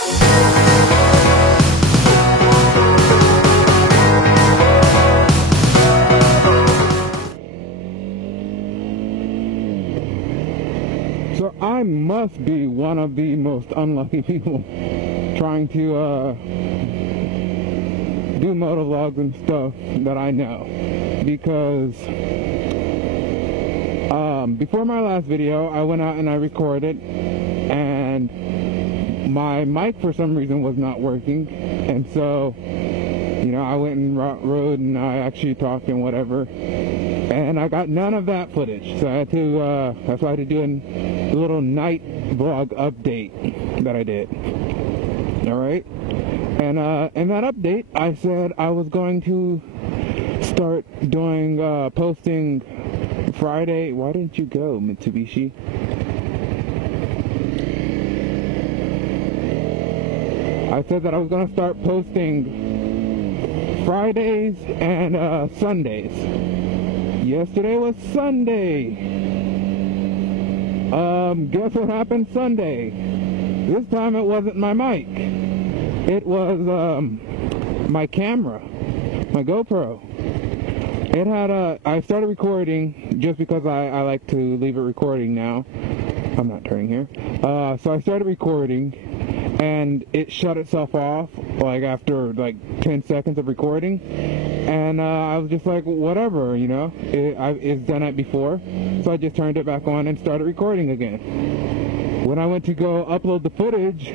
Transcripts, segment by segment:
So I must be one of the most unlucky people trying to do motovlogs and stuff that I know, because before my last video I went out and I recorded, and my mic for some reason was not working, and so I went and rode and I actually talked and whatever, and I got none of that footage, so I had to that's why I had to do a little night vlog update that I did. Alright, and in that update I said I was going to start doing posting Friday. Why didn't you go, Mitsubishi? I said that I was going to start posting Fridays and Sundays. Yesterday was Sunday. Guess what happened Sunday? This time it wasn't my mic. It was my camera, my GoPro. It had I started recording just because I like to leave it recording now. I'm not turning here. So I started recording, and it shut itself off like after like 10 seconds of recording, and I was just like, whatever, it's done it before, so I just turned it back on and started recording again. When I went to go upload the footage,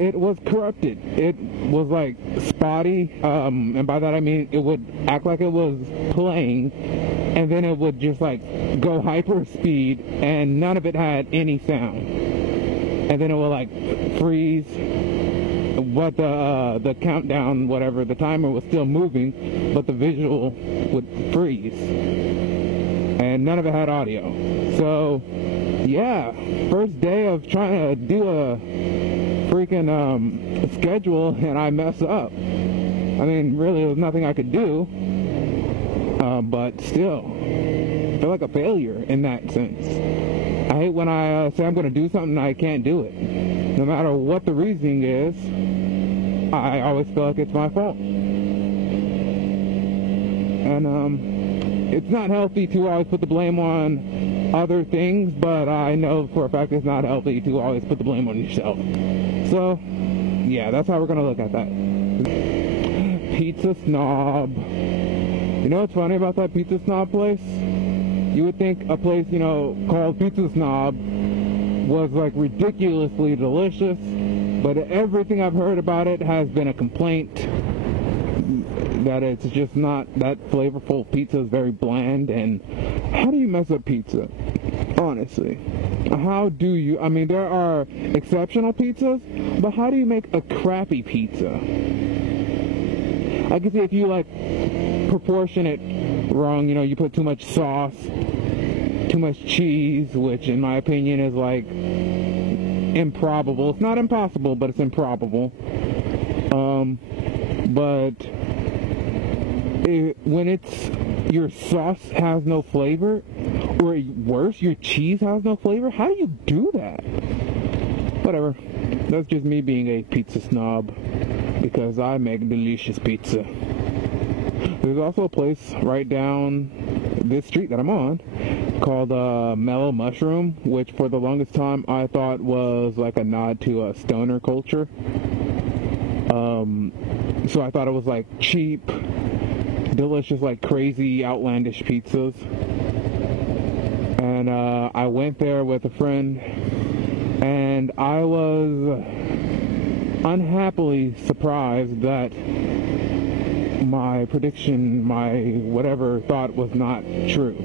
it was corrupted. It was like spotty, and by that I mean it would act like it was playing, and then it would just like go hyper speed, and none of it had any sound, and then it would like freeze, but the countdown, whatever, the timer was still moving, but the visual would freeze, and none of it had audio. So yeah, first day of trying to do a freaking schedule, and I mess up. I mean, really, there was nothing I could do, but still, I feel like a failure in that sense. I hate when I say I'm going to do something and I can't do it. No matter what the reasoning is, I always feel like it's my fault. And it's not healthy to always put the blame on other things, but I know for a fact it's not healthy to always put the blame on yourself. So yeah, that's how we're gonna look at that. Pizza Snob. You know what's funny about that Pizza Snob place? You would think a place, called Pizza Snob was like ridiculously delicious, but everything I've heard about it has been a complaint that it's just not that flavorful. Pizza is very bland, and how do you mess up pizza? Honestly, how do you? I mean, there are exceptional pizzas, but how do you make a crappy pizza? I can see if you like proportion it wrong, you put too much sauce, too much cheese, which in my opinion is like improbable. It's not impossible, but it's improbable. But when it's your sauce has no flavor, or worse, your cheese has no flavor, how do you do that? Whatever. That's just me being a pizza snob, because I make delicious pizza. There's also a place right down this street that I'm on called Mellow Mushroom, which for the longest time I thought was like a nod to stoner culture. So I thought it was like cheap, delicious, like crazy, outlandish pizzas. And I went there with a friend, and I was unhappily surprised that my prediction, my whatever, thought was not true.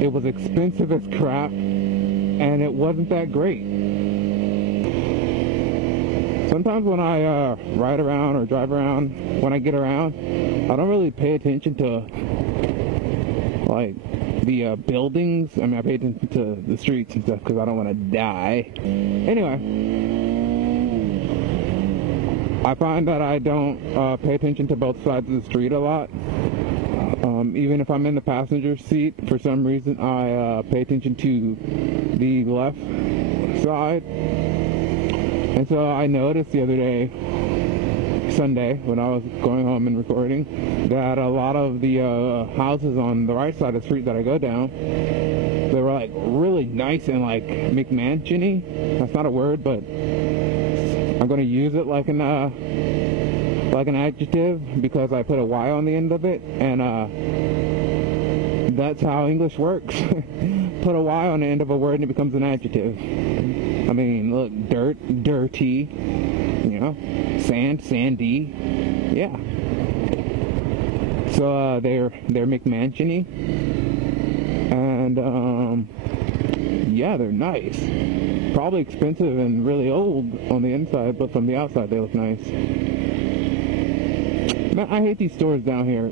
It was expensive as crap, and it wasn't that great. Sometimes when I ride around or drive around, when I get around, I don't really pay attention to like the buildings. I mean, I pay attention to the streets and stuff because I don't want to die. Anyway, I find that I don't pay attention to both sides of the street a lot. Even if I'm in the passenger seat, for some reason I pay attention to the left side. And so I noticed the other day, Sunday, when I was going home and recording, that a lot of the houses on the right side of the street that I go down, they were like really nice and like McMansion-y. That's not a word, but I'm going to use it like an adjective because I put a Y on the end of it, and that's how English works. Put a Y on the end of a word and it becomes an adjective. I mean, look, dirt, dirty, you know, sand, sandy, yeah. So they're McMansion-y, and yeah, they're nice. Probably expensive and really old on the inside, but from the outside they look nice. Man, I hate these stores down here.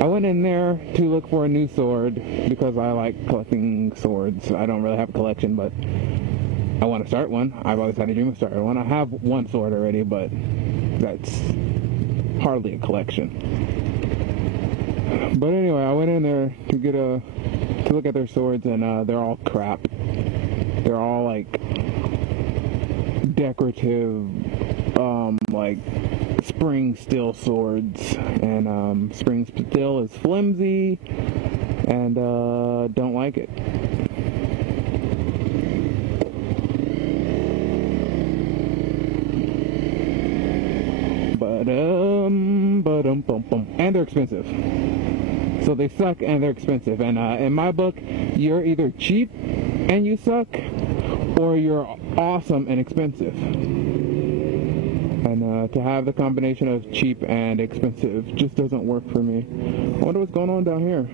I went in there to look for a new sword because I like collecting swords. I don't really have a collection, but I want to start one. I've always had a dream of starting one. I have one sword already, but that's hardly a collection. But anyway, I went in there to look at their swords, and they're all crap. They're all like decorative, like spring steel swords, and spring steel is flimsy, and don't like it. And they're expensive. So they suck and they're expensive. And in my book, you're either cheap and you suck, or you're awesome and expensive. And to have the combination of cheap and expensive just doesn't work for me. I wonder what's going on down here.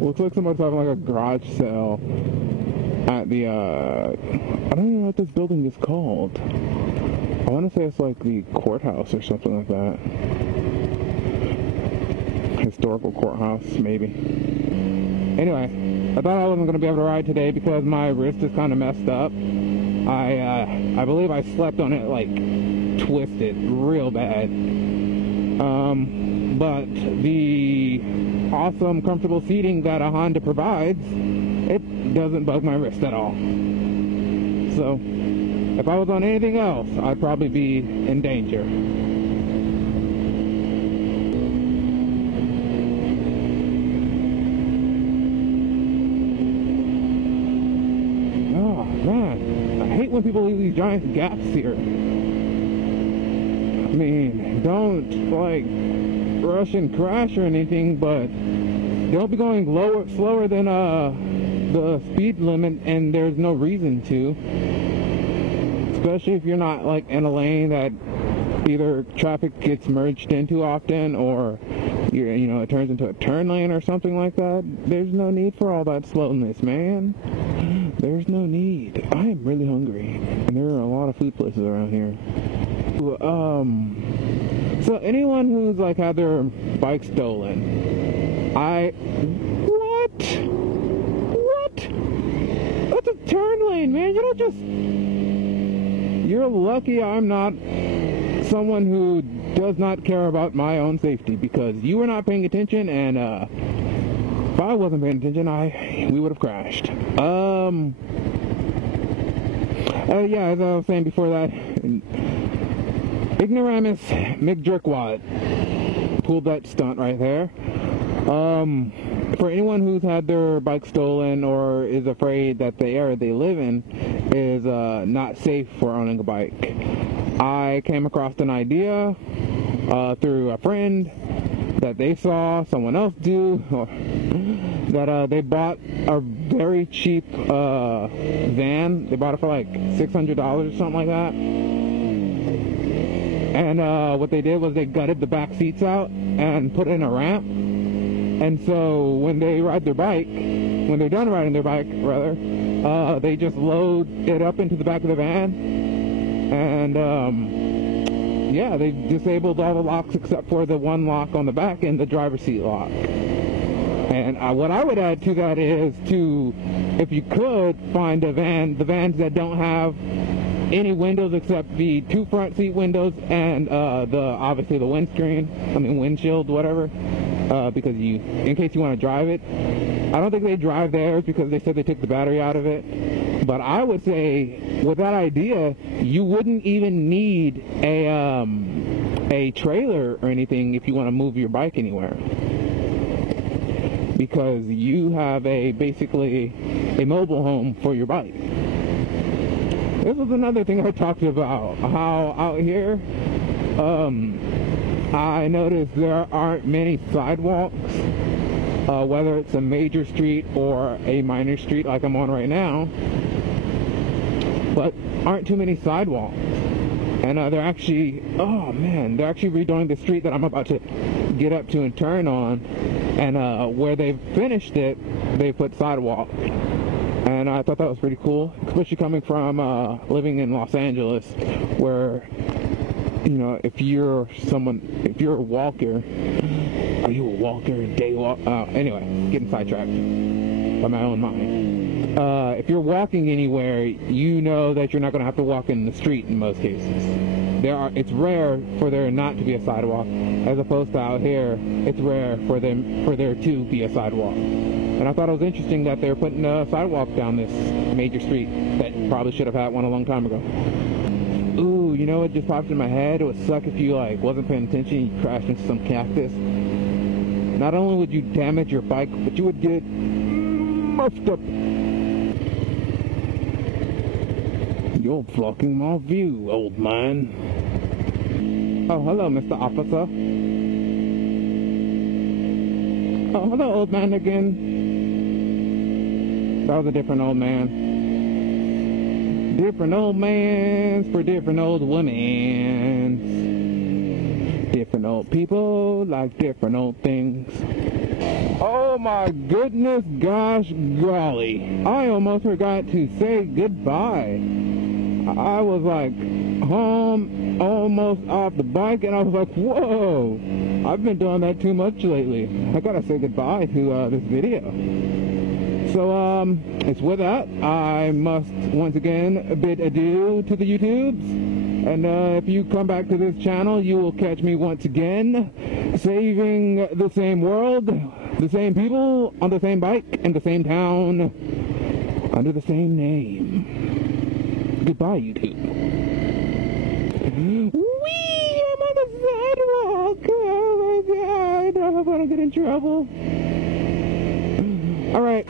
Looks like somebody's having like a garage sale at the, I don't even know what this building is called. I want to say it's like the courthouse or something like that. Historical courthouse, maybe. Anyway, I thought I wasn't going to be able to ride today because my wrist is kind of messed up. I believe I slept on it like twisted real bad. But the awesome, comfortable seating that a Honda provides, it doesn't bug my wrist at all. So if I was on anything else, I'd probably be in danger. Oh, man. I hate when people leave these giant gaps here. I mean, don't, like, rush and crash or anything, but don't be going slower than the speed limit, and there's no reason to. Especially if you're not like in a lane that either traffic gets merged into often, or you know, it turns into a turn lane or something like that. There's no need for all that slowness, man. There's no need. I am really hungry, and there are a lot of food places around here. So anyone who's like had their bike stolen, what? That's a turn lane, man. You don't just. You're lucky I'm not someone who does not care about my own safety, because you were not paying attention, and if I wasn't paying attention, we would have crashed. Yeah, as I was saying before that, ignoramus McJerkwad pulled that stunt right there. For anyone who's had their bike stolen or is afraid that the area they live in is not safe for owning a bike, I came across an idea through a friend that they saw someone else do, that they bought a very cheap van. They bought it for like $600 or something like that. And what they did was they gutted the back seats out and put in a ramp. And so when they ride their bike, when they're done riding their bike, rather, they just load it up into the back of the van. And yeah, they disabled all the locks except for the one lock on the back and the driver's seat lock. And what I would add to that is to, if you could, find the vans that don't have any windows except the two front seat windows and obviously the windshield, whatever, because in case you want to drive it. I don't think they drive theirs because they said they took the battery out of it. But I would say, with that idea, you wouldn't even need a trailer or anything if you want to move your bike anywhere, because you have basically a mobile home for your bike. This was another thing I talked about, how out here, I noticed there aren't many sidewalks, whether it's a major street or a minor street like I'm on right now, but aren't too many sidewalks. And they're actually, oh man, they're actually redoing the street that I'm about to get up to and turn on, and where they've finished it, they put sidewalk. And I thought that was pretty cool, especially coming from living in Los Angeles, where, you know, if you're a walker, are you a walker, day walk? Anyway, getting sidetracked by my own mind. If you're walking anywhere, you know that you're not going to have to walk in the street in most cases. It's rare for there not to be a sidewalk, as opposed to out here, it's rare for there to be a sidewalk. And I thought it was interesting that they're putting a sidewalk down this major street that probably should have had one a long time ago. Ooh, you know what just popped in my head? It would suck if you wasn't paying attention and you crashed into some cactus. Not only would you damage your bike, but you would get muffed up. You're blocking my view, old man. Oh, hello, Mr. Officer. Oh, hello, old man again. That was a different old man. Different old mans for different old women. Different old people like different old things. Oh my goodness, gosh golly. I almost forgot to say goodbye. I was home, almost off the bike, and I was like, whoa, I've been doing that too much lately. I gotta say goodbye to this video. So, it's with that, I must once again bid adieu to the YouTubes. And if you come back to this channel, you will catch me once again, saving the same world, the same people, on the same bike, in the same town, under the same name. Goodbye, YouTube. Whee! I'm on the sidewalk! Oh my god! I hope I don't get in trouble. Alright.